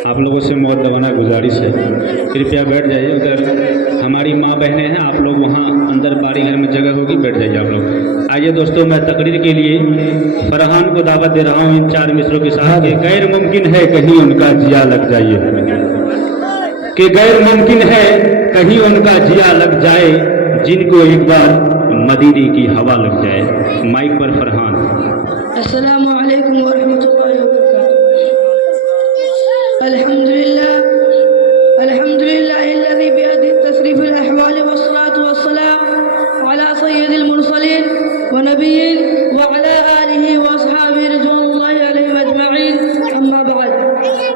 आप लोगों से मुअद्दबाना गुजारिश है, कृपया बैठ जाइए। उधर हमारी माँ बहनें हैं, आप लोग वहाँ अंदर बारी घर में जगह होगी, बैठ जाइए आप लोग। आइए दोस्तों, मैं तकरीर के लिए फरहान को दावत दे रहा हूँ इन 4 मिसरों के साथ कि गैर मुमकिन है कहीं उनका जिया लग जाइए, कि गैर मुमकिन है कहीं उनका जिया लग जाए, जिनको एक बार मदीने की हवा लग जाए। माइक पर फरहान। अस्सलामु अलैकुम व रहमतुल्लाहि व बरकातुहू। अल्हम्दुलिल्लाहि अल्लज़ी बियदिही तसरीफुल अहवाल वस्सलातु वस्सलाम अला सय्यिदिल मुरसलीन व नबिय्यीन व अला आलिहि व अस्हाबिहि रिज़वानुल्लाहि अलैहिम अजमईन। अम्मा बअद,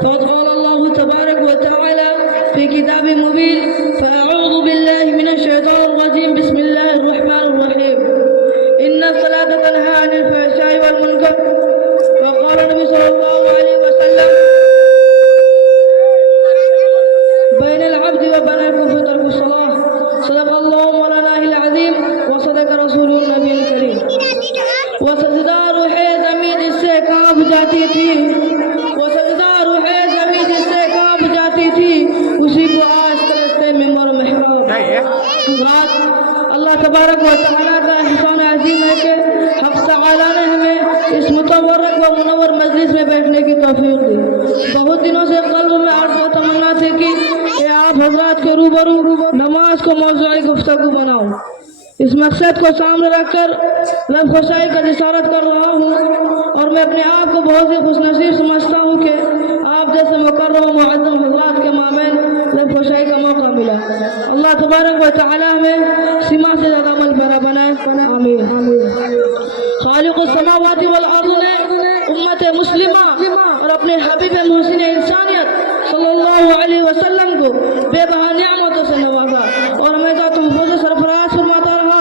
फ़क़द क़ाल अल्लाहु तबारक व तआला फ़ी किताबिहिल मुबीन, फ़अऊज़ु बिल्लाहि मिनश शैतानिर रजीम, बिस्मिल्लाहिर रहमानिर रहीम। इन्ना सलाता तनहा अनिल फ़हशाइ वल मुनकर व क़ाल नबी सल्लल्लाहु अलैहि वसल्लम बैनल अब्दि व बैनल कुफ्रि तर्कुस सलाह। सदक़ल्लाहु मौलानाहिल अज़ीम व सदक़ रसूलुन नबील करीम। वो सजदा रूहे ज़मीं जिससे कांप जाती थी, वो सजदा रूहे ज़मीं जिससे कांप जाती थी, उसी को आज तलस्ते मिंबर महराब। अल्लाह तबारक व तआला का एहसान अज़ीम है कि हक़ तआला ने हमें इस मुतवर्रक व मुनव्वर मजलिस में बैठने की तौफीक दी। बहुत दिनों से क़ल्ब में अर्ज़ व तमन्ना थी कि आप हज़रात के रूबरू नमाज को मौज़ूए गुफ्तगू बनाऊं। इस मकसद को सामने रखकर लब खुशाई का इशारत कर रहा हूँ, और मैं अपने आप को बहुत ही खुशनसीब समझता हूँ कि आप जैसे मुकर्रम मुअज़्ज़म हज़रात के मामैन लब खुशाई का मौका मिला। अल्लाह तबारक व तआला हमें सीमा से ज़्यादा अमल भरा बनाए, आमीन। खालिक़ुस समावाति वल अर्ज़ ने उम्मत मुस्लिमा और अपने हबीब मोहसिन इंसानियत सल्लल्लाहु अलैहि वसल्लम को बेबहा नियामतों से नवाजा, और मैं तो तुमको सरफराज फरमाता रहा।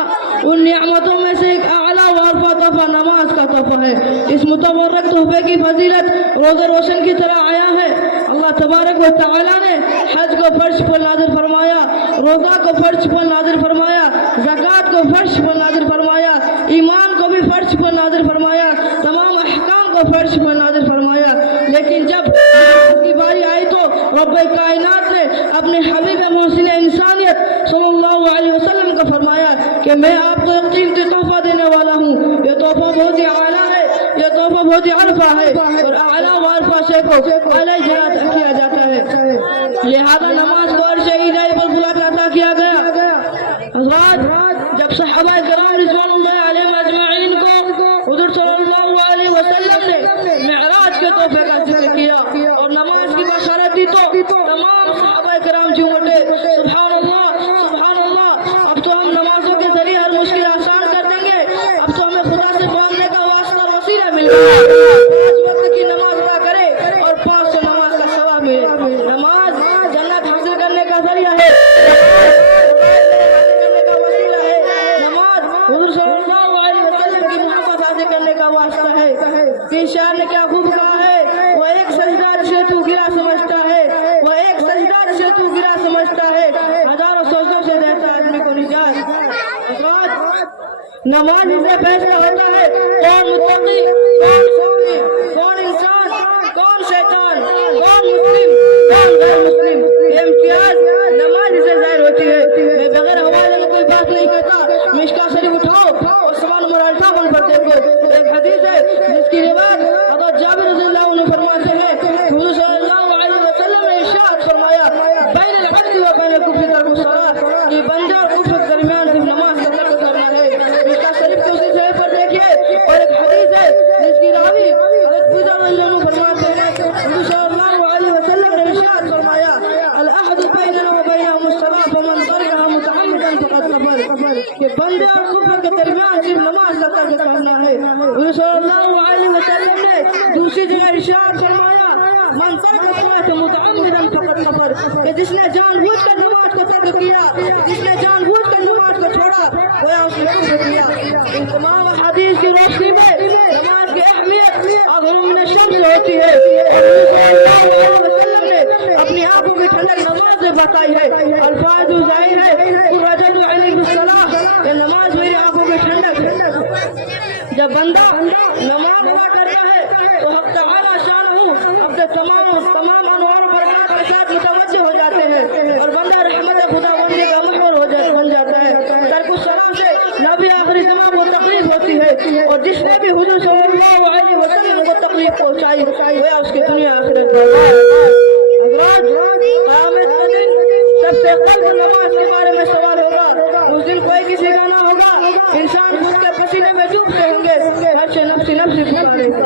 उन नियामतों में से एक आला वारफा तोहफा नमाज का तोहफा है। इस मुतवर्रक तोहफे की फजीलत रोज़े रोशन की तरह आया है। अल्लाह तबारक व तआला ने हज को फर्श पर नाज़िल फरमाया, रोज़ा को फर्श पर नाज़िल फरमाया, ज़कात को फर्श पर नाज़िल फरमाया, ईमान को भी फर्श पर नाज़िल फरमाया, तमाम अहकाम को फर्श पर नाज़िल फरमाया। लेकिन जब की बारी आई तो रब्बे कायनात ने अपने हबीब मोहसिन इंसानियत सल्लल्लाहु अलैहि वसल्लम को फरमाया कि मैं आपको एक कीमती तोहफा देने वाला हूँ। ये तोहफा बहुत ही आला है, ये तोहफा बहुत ही अरफा है, और आला वारफा से को आला जनात किया जाता है। लिहाजा नमाज को अर्श ईदाई पर बुला जाता किया गया। हज़रात, जब सहाबा किराम रिज़वानुल्लाहि अलैहिम अजमईन को हुज़ूर सल्लल्लाहु अलैहि वसल्लम ने मिअराज के तोहफे का जिक्र किया और नमाज की बशारत दी तो तमाम सहाबा किराम झूम उठे, सुभान अल्लाह, सुभान अल्लाह। अब तो हम नमाजों के जरिए हर मुश्किल आसान कर देंगे। अब तो हमें खुदा से मांगने का वास्ता और वसीला मिल रहा है। 5 वक्त की नमाज अदा करे और 500 नमाज का सवाब मिले। नमाज जन्नत हासिल करने का जरिया है, हुज़ूर सल्लल्लाहु अलैहि वसल्लम की मोहब्बत हासिल करने का वास्ता है। कि शायर ने क्या खूब कहा है, वह एक सजदा से तू गिरा समझता है, वह एक सजदा से तू गिरा समझता है, हजारों सोचों से देता आदमी को निजात। नमाज से फैसला होता है कौन मुत्तकी, कौन सूफी, कौन इंसान, कौन शैतान, कौन मुस्लिम, कौन गैर मुस्लिम। ये इम्तियाज नमाज से जाहिर होती है। मैं बगैर हवाले में कोई बात नहीं कहता। मिशका शरीफ उठाओ और सवाल नंबर 58 पर देखो, एक हदीस है जिसकी रिवायत हज़रत जाबिर रज़ियल्लाहु अन्हु फरमाते हैं, हुज़ूर सल्लल्लाहु अलैहि वसल्लम ने इरशाद फरमाया, बैनल अब्दि व बैनल कुफ्रि तर्कुस सलाह, कि बंदे और कुफ्र के दरमियान सिर्फ नमाज का तर्क करना है। मिशका शरीफ के उसी सही पर देखिए, और एक हदीस है जिसकी रावी हज़रत बुज़र रज़ियल्लाहु अन्हु फरमाते हैं, हुज़ूर सल्लल्लाहु अलैहि वसल्लम ने इरशाद फरमाया, अल अहदु बैनना व बैनहुमुस सलाह फमन तरकहा मुतअम्मिदन फक़द कफ़र, कि बंदे और कुफ्र के दरमियान सिर्फ नमाज का तर्क करना है। हुज़ूर सल्लल्लाहु अलैहि वसल्लम ने दूसरी जगह इरशाद फरमाया, मन तरक सलात मुतअम्मिदन फक़द कफ़र, कि जिसने जानबूझकर नमाज को तर्क किया, जिसने जानबूझकर नमाज को छोड़ा, गोया उसने कुफ्र किया। इन तमाम हदीस की रोशनी में नमाज की अहमियत अज़म मिन अश-शम्स होती है। अपनी आंखों की ठंडक नमाज से बताई है। अल्फाज ज़ाहिर है, कुर्रतुन अलैकुमुस्सलाह, ये नमाज मेरी आंखों की ठंडक है। जब बंदा नमाज अदा करता है तो हक़ तआला शानहू अपने तमाम अनवार साथ मुतवज्जे हो जाते हैं और बंदा रहमत खुदावंदी का महवर बन जाता है। तर्क सलाम से नबी आखिरी ज़मां को तकलीफ होती है और जिसने भी हुजूर सल्लल्लाहु अलैहि वसल्लम को तकलीफ पहुंचाई वह उसकी दुनिया आखिरत हज़रात क़यामत के दिन सबसे कल्ब नमाज के बारे में सवाल होगा। उस दिन कोई किसी का ना होगा, इंसान खुद के पसीने में डूबते होंगे, हर से नफ्सी नफ्सी पुकारेगा।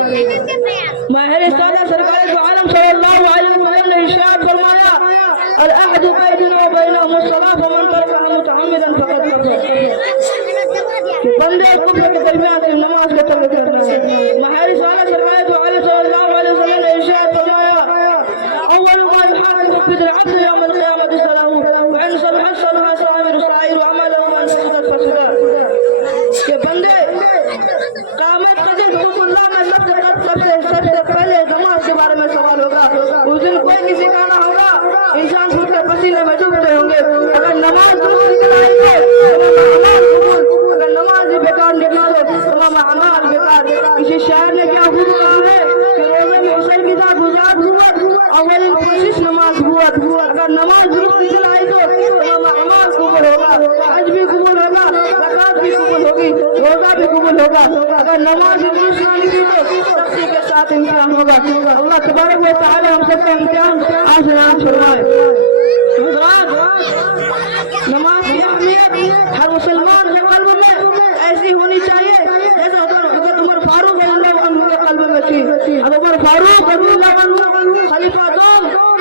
माहिर सादा सरकार दो आलम सल्लल्लाहु अलैहि वसल्लम ने इरशाद फरमाया, अल अहदु बैनना व बैनहुम अस्सलाह फमन तरकहा मुतअम्मिदन फक़द कफ़र। कि बंदे और कुफ्र के दरमियान से नमाज को तर्क करना है। माहिर सादा सरकार दो आलम सल्लल्लाहु अलैहि वसल्लम ने इरशाद फरमाया, अव्वल मा युहासाबु बिल अब्द यौम अल क़ियामति सलाहु व इन सलहा सलहा साइर साइर अमलहु व इन फसदत फसदा। कि बंदे क़यामत के दिन हुकुमुल्लाह में सबसे पहले नमाज के बारे में सवाल होगा। उस दिन कोई किसी का ना होगा, इंसान खुद के पसीने में डूबते होंगे। अगर नमाज दुरुस्त निकलाएंगे अगर नमाज ही बेकार निकले तो तमाम अमाल बेकार। किसी शायर ने क्या खूब कहा है कि रोज़े में असर की साथ गुजार अव्वल कोशिश नमाज हुआ। अगर नमाज दुरुस्त निकलाई तो तमाम अमाल कबूल होगा, हज भी कबूल होगा, ज़कात भी कबूल होगी, रोज़ा भी कबूल होगा। अगर नमाज दुरुस्त ना निकली तो सख्ती के साथ इम्तिहान होगा। अल्लाह तबारक व तआला हम सबका इम्तिहान आसान फरमाए। नमाज की अहमियत हर मुसलमान के कल्ब में ऐसी होनी चाहिए जैसे हज़रत उमर फारूक रज़ियल्लाहु अन्हु के कल्ब में थी। हज़रत उमर फारूक रज़ियल्लाहु अन्हु खलीफा दो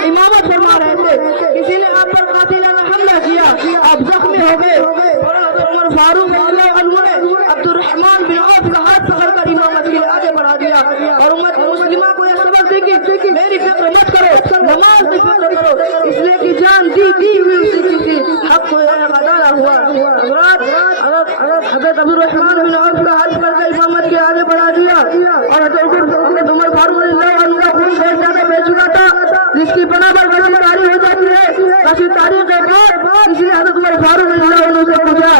इमामत फरमा रहे थे, किसी ने आप पर कातिलाना हमला किया, आप जख्मी हो गए और हज़रत उमर फारूक रज़ियल्लाहु अन्हु ने अब्दुर्रहमान बिन औफ का हाथ पकड़कर इमामत के लिए आगे बढ़ा दिया और उम्मत मुस्लिमा को यह सबक दी कि मेरी फिक्र मत करो, नमाज की फिक्र करो, इसलिए कि जान दी हुई उसी की थी, हक को अदा हुआ। हज़रत अब्दुर्रहमान बिन औफ का हाथ पकड़कर इमामत के आगे बढ़ा दिया और हज़रत उमर फारूक रज़ियल्लाहु अन्हु का खून बहुत ज्यादा बह चुका था, जिसकी बना पर गिरफ्तारी हो जाती है। काफी तारीख के बाद इसलिए हज़रत उमर फारूक रज़ियल्लाहु अन्हु से पूछा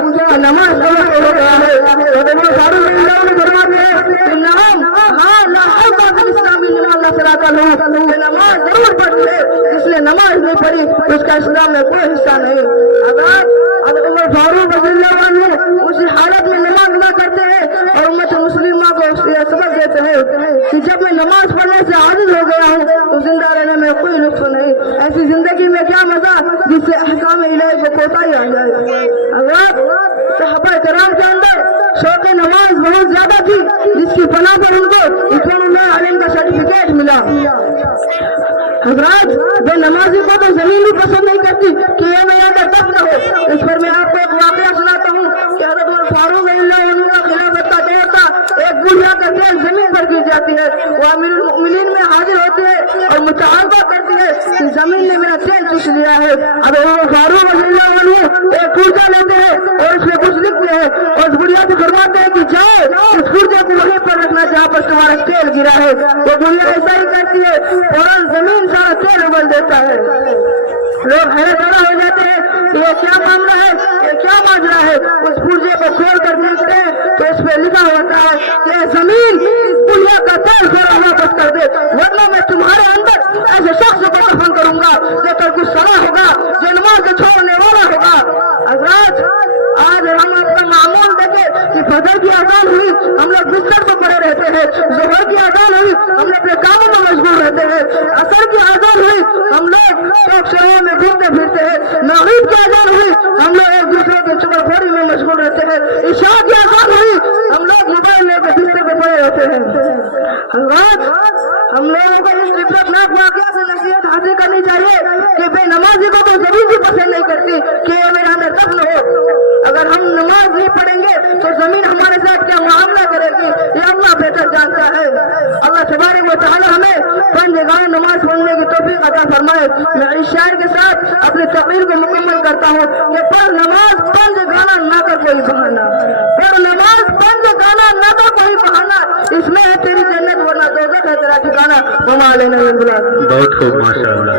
नमाज कब हो गया है। हज़रत उमर फारूक रज़ियल्लाहु अन्हु फरमाते हैं नाम हाँ ना इस्लामी नमाज जरूर पढ़ी है, इसलिए नमाज नहीं पढ़ी उसका इस्लाम में कोई हिस्सा नहीं। अगर उमर फारूक रज़ियल्लाहु अन्हु उसी हालत में नमाज अदा करते हैं और उम्मत मुस्लिमा को सबक देते हैं कि जब मैं नमाज पढ़ने से आजिज़ हो गया हूँ तो जिंदा रहने में कोई लुत्फ नहीं। ऐसी जिंदगी में क्या मजा जिससे अहकाम इलाही को कोताही आ जाए। सहाबा किराम के अंदर शौक़ नमाज बहुत ज्यादा थी, जिसकी बना पर उनको इस्लाम में आलिम का सर्टिफिकेट मिला। हज़रात बेनमाजी को तो जमीन भी पसंद नहीं करती कि ये मैं यहाँ का दफ्न हो। इस पर मैं आपको एक वाक़या सुनाता हूँ कि हज़रत उमर फारूक रज़ियल्लाहु अन्हु का खिलाफत का दौर था। एक बुढ़िया का तेल जमीन पर गिर जाती है, वो अमीरुल मोमिनीन में हाजिर होती है और मुतालबा करती है कि जमीन ने मेरा तेल चूस लिया है। अब उमर फारूक रज़ियल्लाहु अन्हु एक कुर्ता लेते हैं और उसमें कुछ लिखते हैं और उस बुढ़िया को फरमाते हैं कि जाओ उस कुर्ते को वहीं पर रखना जहाँ पर तुम्हारा तेल गिरा है। तो बुढ़िया ऐसा ही करती है, फौरन जमीन सारा तेल उगल देता है। लोग हैरत हो जाते हैं कि ये क्या मामला है, ये क्या माजरा है। उस पुर्जे को खोल कर देखते हैं तो इस पे लिखा होता है कि जमीन इस बुढ़िया का तेल सारा वापस कर दे, वरना मैं तुम्हारे अंदर ऐसे शख्स को दफन करूंगा जो तेरे सला होगा, जो नमाज को छोड़ने वाला होगा। हज़रात आज हम अपना मामूल देखे कि फजर की अजान हुई हम लोग बिस्तर पर पड़े रहते हैं, ज़ोहर की अजान हुई हम लोग अपने कामों में मशगूल रहते हैं, असर की अजान हुई हम लोग शौक शहरों में घूमते फिरते हैं, मगरिब की अजान हुई हम लोग एक दूसरे के चुगलखोरी में मशगूल रहते हैं, इशा की अजान हुई हम लोग मोबाइल लेकर बिस्तर पर पड़े रहते हैं। हम लोगों को इस इबरतनाक वाक़या से नसीहत हासिल करनी चाहिए कि बेनमाजी को तो जमीन भी पसंद नहीं करती कि ये मेरे अंदर दफन हो। अगर हम नमाज नहीं पढ़ेंगे तो जमीन हमारे साथ क्या मामला करेगी ये अल्लाह बेहतर जानता है। अल्लाह तबारक व तआला हमें पंजगाह नमाज पढ़ने की तौफीक अता फरमाए। मैं इस शायर के साथ अपनी तकरीर को मुकम्मल करता हूँ कि पढ़ नमाज पंज गाना ना कर कोई बहाना, पढ़ नमाज पंज गाना ना कर कोई बहाना, इसमें है तेरी जन्नत वरना दोज़ख है तेरा ठिकाना। बहुत खूब माशाअल्लाह।